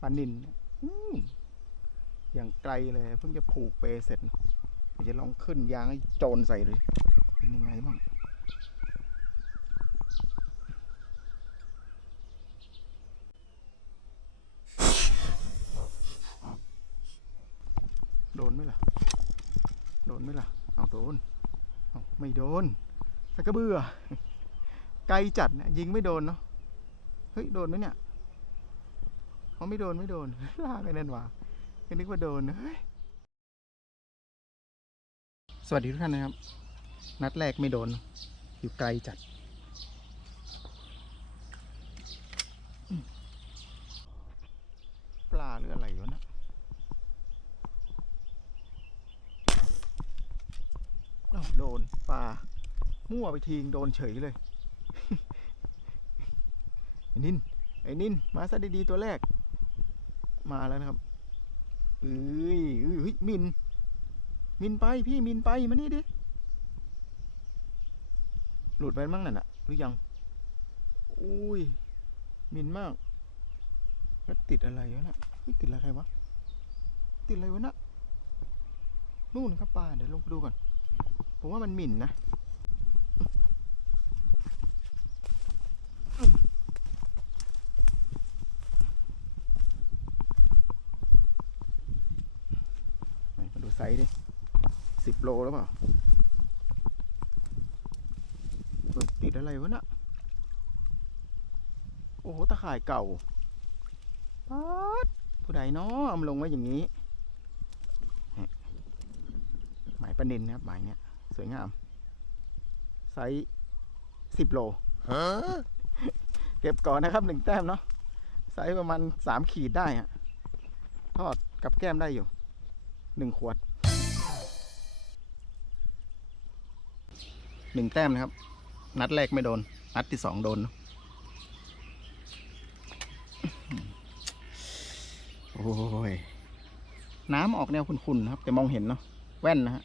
ปลานินอย่างไกลเลย เพิ่งจะผูกเปเสร็จเดี๋ยวจะลองขึ้นยางให้โจรใส่เลยเป็นยังไงบ้างโดนไหมล่ะ โดนไหมล่ะ เอาโดน เอาไม่โดนสักกระเบือ ไกลจัดนะยิงไม่โดนเนาะ เฮ้ย โดนไหมเนี่ย เขาไม่โดนไม่โดนลากไปนั่นว่าก็นึกว่าโดนเฮ้ยสวัสดีทุกท่านนะครับ นัดแรกไม่โดน อยู่ไกลจัด ปลาหรืออะไรวะนะโดนปลามั่วไปทิ้งโดนเฉยเลย ไอ้นินไอ้นินมาซะดีๆตัวแรก มาแล้วนะครับเอ้ยเอ้ยเฮ้ยมิน มินไปพี่มินไปมานี่ดิ หลุดไปมั้งนั่นน่ะหรือยัง อุ้ย มินมาก แล้วติดอะไรวะน่ะติดอะไรใครวะ ติดอะไรวะน่ะนู่นครับปลาเดี๋ยวลงไปดูก่อน ผมว่ามันมินนะ ไหนมา ดูไซส์ดิสิบโลแล้วเปล่าเฮ้ยติดอะไรวะน่ะโอ้โหตะข่ายเก่าป๊าดผู้ใดเนาะเอามาลงไว้อย่างนี้ฮะหมายปลานินนะครับหมายเนี้ยสวยงาม ไซส์สิบโลเก็บก่อนนะครับหนึ่งแต้มเนาะไซส์ประมาณสามขีดได้อะทอดกับแก้มได้อยู่หนึ่งขวด หนึ่งแต้มนะครับ นัดแรกไม่โดน นัดที่สองโดน โอ้ย น้ำออกแนวขุ่นๆนะครับ แต่มองเห็นเนาะ แว่นนะฮะ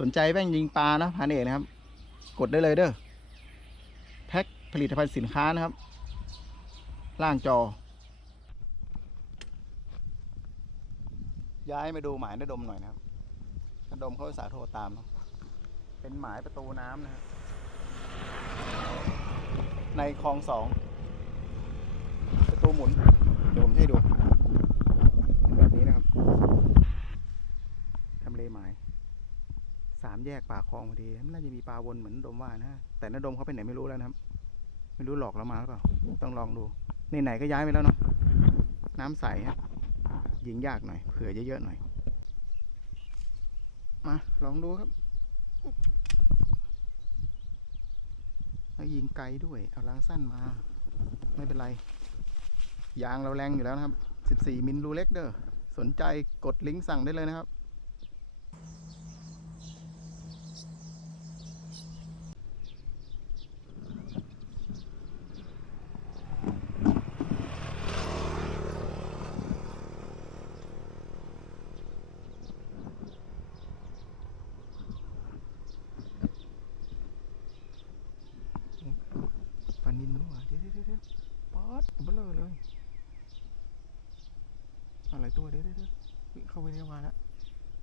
สนใจแว่นยิงปลานะพานเอกนะครับ กดได้เลยเด้อ แพ็คผลิตภัณฑ์สินค้านะครับ ล่างจอ ย้ายมาดูหมายนดมหน่อยนะครับนดมเขาสาโทรตามเนาะ เป็นหมายประตูน้ำนะฮะในคลองสองประตูหมุน เดี๋ยวผมให้ดูแบบนี้นะครับทำเลหมายสามแยกปากคลองพอดีน่าจะมีปลาวนเหมือนดมว่านะแต่นดมเขาไปไหนไม่รู้แล้วนะครับ ไม่รู้หลอกเรามาหรือเปล่าต้องลองดูไหนๆก็ย้ายไปแล้วเนาะน้ำใสฮะยิงยากหน่อยเผื่อเยอะๆหน่อย มาลองดูครับ แล้วยิงไกลด้วย เอาลางสั้นมา ไม่เป็นไร ยางเราแรงอยู่แล้วนะครับ 14 มิลรูเล็กเด้อ สนใจกดลิงก์สั่งได้เลยนะครับ ปลานินนู้นว่ะเดี๋ยวเดี๋ยวเดี๋ยวป๊อดเบลอเลย อะไรตัวเดี๋ยวเดี๋ยวเดี๋ยวเฮ้ยเข้าไปในวาแล้ว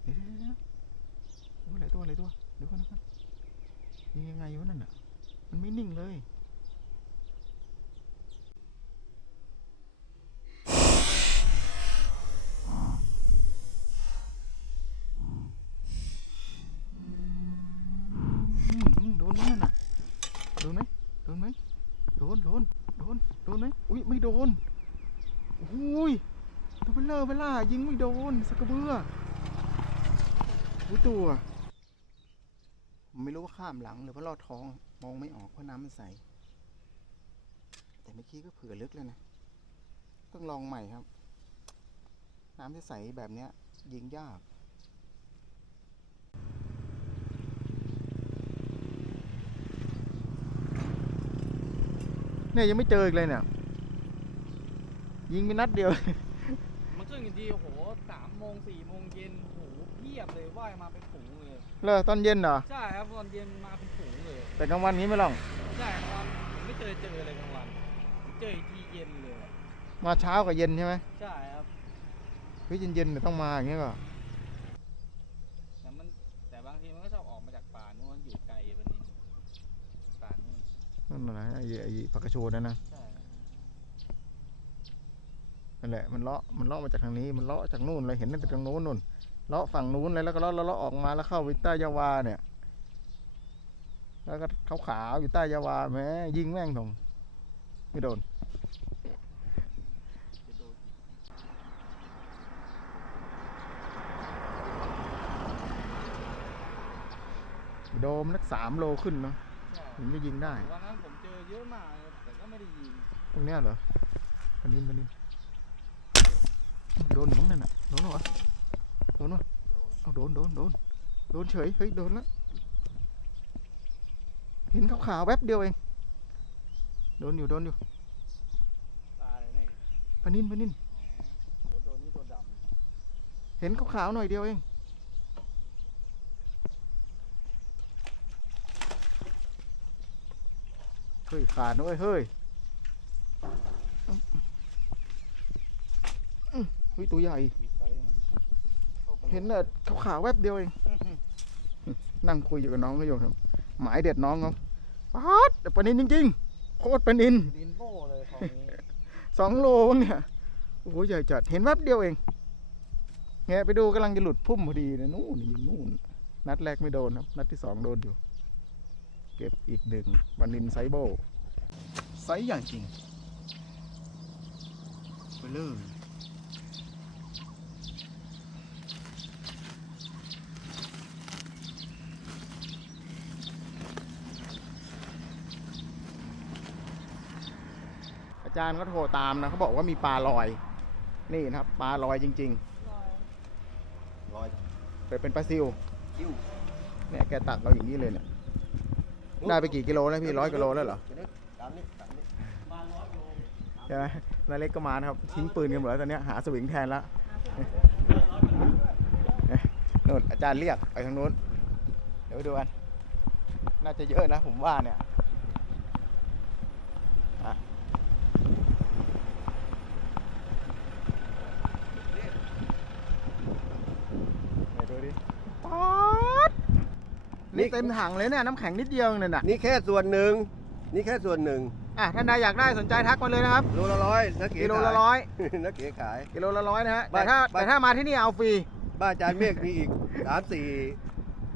เดี๋ยวเดี๋ยวเดี๋ยวโอ้ยหลายตัวหลายตัวเดี๋ยวก่อนเดี๋ยวก่อนยิงยังไงวะนั่นอะ มันไม่นิ่งเลยอืมอืมโดนไหมนั่นอะ โดนไหมโดนไหมโดน โดน โดน โดนไหมอุ้ยไม่โดนโอ้ย เลเลอร์เบล่ายิงไม่โดนสกกเบือรู้ตัวผมไม่รู้ว่าข้ามหลังหรือว่าลอดท้อง มองไม่ออกเพราะน้ำมันใส แต่เมื่อกี้ก็เผื่อลึกแล้วนะ ต้องลองใหม่ครับ น้ำที่ใสแบบเนี้ย ยิงยากเนี่ยยังไม่เจออีกเลยเนี่ย ยิงไปนัดเดียว มันขึ้นกันทีโอ้โหสามโมงสี่โมงเย็นโอ้โหเพียบเลยว่ายมาเป็นฝูงเลยเลอตอนเย็นเหรอ ใช่ครับตอนเย็นมาเป็นฝูงเลยแต่กลางวันนี้ไม่ลอง ใช่กลางวันผมไม่เจอเจอเลยกลางวันผมเจออีกทีเย็นเลยอมาเช้ากับเย็นใช่ไหมใช่ครับเฮ้ยเย็นๆเนี่ยต้องมาอย่างเงี้ยก็แต่มันแต่บางทีมันก็ชอบออกมาจากป่านู้นอยู่ไกลปนินป่านู่นนั่นน่ะนะไอ้ไอ้ผักกระโชนนั่นนะใช่ครับ นั่นแหละมันเลาะมันเลาะมาจากทางนี้มันเลาะจากนู่นเลยเห็นตั้งแต่ตรงนู้นนู่นเลาะฝั่งนู้นเลยแล้วก็เลาะเลาะเลาะออกมาแล้วเข้าไปใต้ยาวาเนี่ย แล้วก็ขาวๆอยู่ใต้ยาวาแหม้ยิงแม่งถงไม่โดนจะโดนโดมนักสามโลขึ้นเนาะใช่ถึงจะยิงได้วันนั้นผมเจอเยอะมากครับแต่ก็ไม่ได้ยิง ตรงเนี้ยเหรอปนินปนิน โดนมั้งนั่นน่ะโดนเหรอโดนวะเอาโดนโดนโดนโดนเฉยเฮ้ยโดนแล้วเห็นขาวๆแวบเดียวเองโดนอยู่โดนอยู่ตาเลยนี่ปนินปนินโอ้โหตัวนี้ตัวดเห็นขาวๆหน่อยเดียวเองเฮ้ยขาดนะเว้ยเฮ้ยอื้อเฮ้ยตัวใหญ่ำมีไฟมันเข้าไปเห็นแต่ขาวๆแวบเดียวเอง นั่งคุยอยู่กับน้องเขาอยู่ครับ หมายเด็ดน้องเขาป๊าดปลานินจริงๆ โคตรปลานินดินโบ้เลยของนี้สองโลวะเนี่ย โอ้โหใหญ่จัด เห็นแวบเดียวเองแงะไปดูกำลังจะหลุดพุ่มพอดีนะนู่นยิงนู่น นัดแรกไม่โดนครับ นัดที่สองโดนอยู่ เก็บอีกหนึ่งปลานินไซโบไซส์อย่างจริงไปเลย จารย์เขาโทรตามนะเขาบอกว่ามีปลาลอย นี่นะครับปลาลอยจริงร้อยๆเป็นเป็นปลาซิวคิ้วเนี่ยแกตักเราอย่างนี้เลยเนี่ยได้ไปกี่กิโลแล้วพี่ร้อยกิโลแล้วเหรอตามนี้ตามนี้ใช่ไหมนาเล็กก็มานะครับทิ้งปืนกันหมดแล้วตอนเนี้ยหาสวิงแทนแล้วนู่นอาจารย์เรียกไปทางนู้นเดี๋ยวไปดูกันน่าจะเยอะนะผมว่าเนี่ยอะไหนดูดิป๊าด นี่เต็มถังเลยเนี่ยน้ำแข็งนิดเดียวเองเนี่ยนะนี่แค่ส่วนหนึ่งนี่แค่ส่วนหนึ่งอะท่านใดอยากได้สนใจทักมาเลยนะครับโลละร้อยนักเก๋กิโลละขายร้อยนักเก๋ขายกิโลละร้อยนะฮะแต่บ้านถ้าบ้านแต่ถ้ามาที่นี่เอาฟรีบ้านอาจารย์เมฆมีอีกสามสี่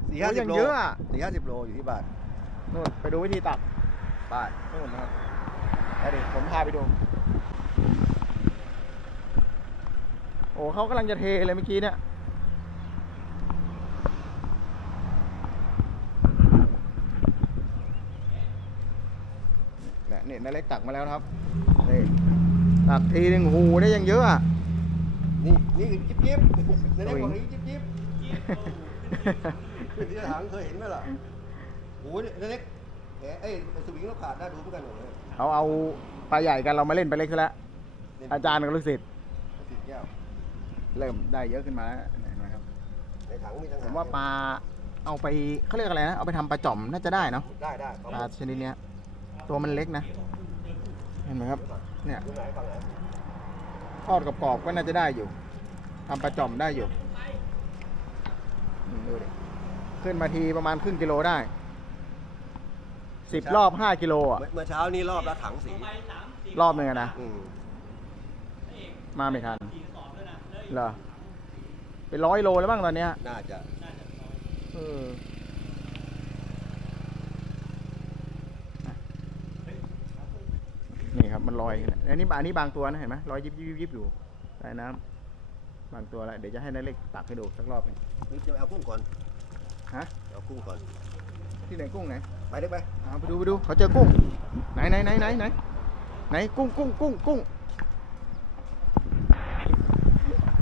สี่ห้าโอ้สิยับงโลเยอะอะสี่ห้าสิบโลอยู่ที่บ้านนู่นไปดูวิธีตักบ้านนู่นนะครับไปดิผมพาไปดูโอ้เขากำลังจะเทเลยเมื่อกี้เนี่ย เนี่ยเนี่ยนาเล็กตักมาแล้วนะครับนี่ตักทีหนึ่งหูได้ยังเยอะอะนี่นี่คือจิ๊บจิ๊บในนี้โอ้ยบอกนี้จิ๊บจิ๊บขึ้นที่ถังเคยเห็นไหมล่ะโอ้ยในเล็กแหมเอ้ยสวิงเราขาดน่าดูเหมือนกันเลยเขาเอาปลาใหญ่กันเรามาเล่นปลาเล็กซะแล้วอาจารย์กับลูกศิษย์สิบแก้วเริ่มได้เยอะขึ้นมาแล้วเห็นไหมครับในถังมีทั้งผมว่าปลาเอาไปเขาเรียกอะไรนะ เอาไปทำปลาจ่อมน่าจะได้เนาะได้ได้ปลาชนิดเนี้ย ตัวมันเล็กนะ เห็นไหมครับ เนี่ยดูไหนฝั่งไหนทอดกรอบๆก็น่าจะได้อยู่ทำปลาจ่อมได้อยู่อืมดูดิขึ้นมาทีประมาณครึ่งกิโลได้สิบรอบห้ากิโลอะเมื่อเมื่อเช้านี้รอบละถังสีรอบหนึ่งอะนะ อืมมาไม่ทันเหรอเป็นร้อยโลแล้วบ้างตอนเนี้ยน่าจะ เออ นี่ครับมันลอยนะอันนี้บางอันนี้บางตัวนะเห็นไหมลอยยิบยิบยิบยิบอยู่ใต้น้ำบางตัวแล้วเดี๋ยวจะให้นายเล็กตักให้ดูสักรอบหนึ่งนี่จะเอากุ้งก่อนฮะเอากุ้งก่อน ที่ไหนกุ้งไหนไปได้ไหมเอาไปดูไปดูเขาเจอกุ้งไหนไหนไหนไหนไหนไหนกุ้งกุ้งกุ้งกุ้ง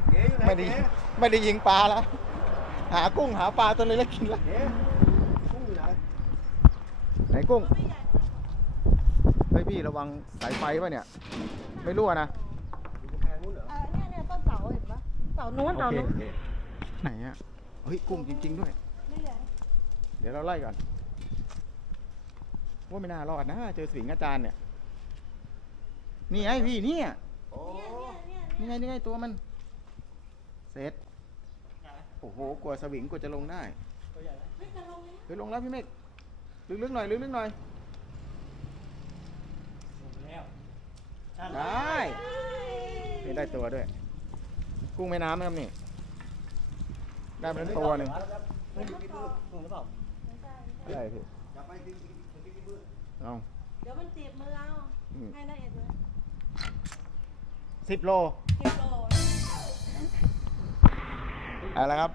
เก๋อยู่ไหนไม่ได้เก๋ไม่ได้ยิงปลาแล้วหากุ้งหาปลาตัวเล็กๆกินละเก๋กุ้งอยู่ไหนไหนกุ้ง เฮ้ยพี่ระวังสายไฟป่ะเนี่ย ไม่รั่วนะอยู่กำแพงนู้นเหรอเออเนี่ยเนี่ยต้นเสาเห็นปะเสานู้นเสาโอเคนู้นโอเคไหนอะเฮ้ยกุ้งจริง ๆ ด้วย นี่ไงเดี๋ยวเราไล่ก่อนว่าไม่น่ารอดนะเจอสิงอาจารย์เนี่ย นี่ไงพี่เนี่ยโอ้นี่ไงนี่ไงตัวมันเสร็จโอ้โหกลัวสวิงกลัวจะลงได้ตัวใหญ่ไหมเฮ้ยลงแล้วพี่เมฆลึกๆหน่อยลึกๆหน่อย ลงไปแล้ว ได้นี่ได้ตัวด้วย กุ้งแม่น้ำนะครับนี่ ได้มาทั้งตัวหนึ่งไม่อยู่ที่มือถูกหรือเปล่าได้พี่จับไปที่ที่ที่ที่มือเอาเดี๋ยวมันจีบมือเอาอืมให้ละเอียดเลยสิบโลกิโลเอาละครับ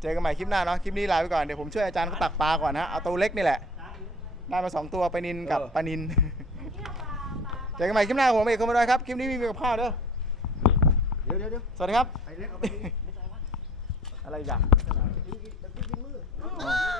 เจอกันใหม่คลิปหน้าเนาะ คลิปนี้ลาไปก่อน เดี๋ยวผมช่วยอาจารย์เขาตักปลาก่อนนะ เอาตัวเล็กนี่แหละ ได้มาสองตัวปลานินกับปลานิน เจอกันใหม่คลิปหน้าผมเอกคอมมาด้วยครับ คลิปนี้มีกับข้าวเด้อ เดี๋ยวเดี๋ยวเดี๋ยวสวัสดีครับ ไอเล็กเอาไปอะไรอย่างอ